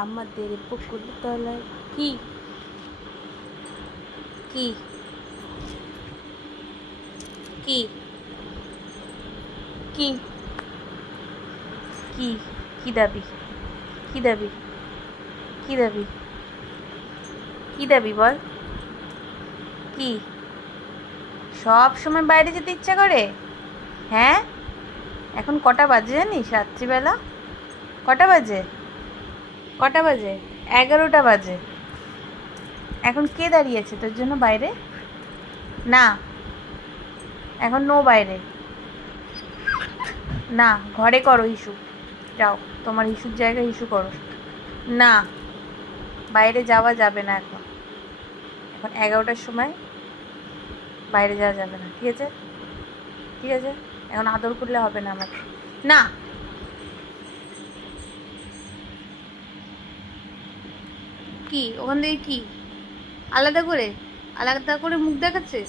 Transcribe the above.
আমাদের পুকুর তলায় কি কি কি কি কি কি দাবি কি দাবি কি দাবি কি দাবি বল কি সব সময় বাইরে যেতে ইচ্ছা করে? হ্যাঁ, এখন কটা বাজে জানিস? রাত্রিবেলা কটা বাজে? কটা বাজে? 11টা বাজে। এখন কে দাঁড়িয়েছে তোর জন্য বাইরে? না, এখন নো বাইরে। না, ঘরে করো হিসু। যাও, তোমার হিসুর জায়গায় হিসু করো। না, বাইরে যাওয়া যাবে না এখন। এখন 11টার সময় বাইরে যাওয়া যাবে না, ঠিক আছে? ঠিক আছে, এখন আদর করলে হবে না আমাকে। না, কি ওখান থেকে কি আলাদা করে আলাদা করে মুখ দেখাচ্ছে?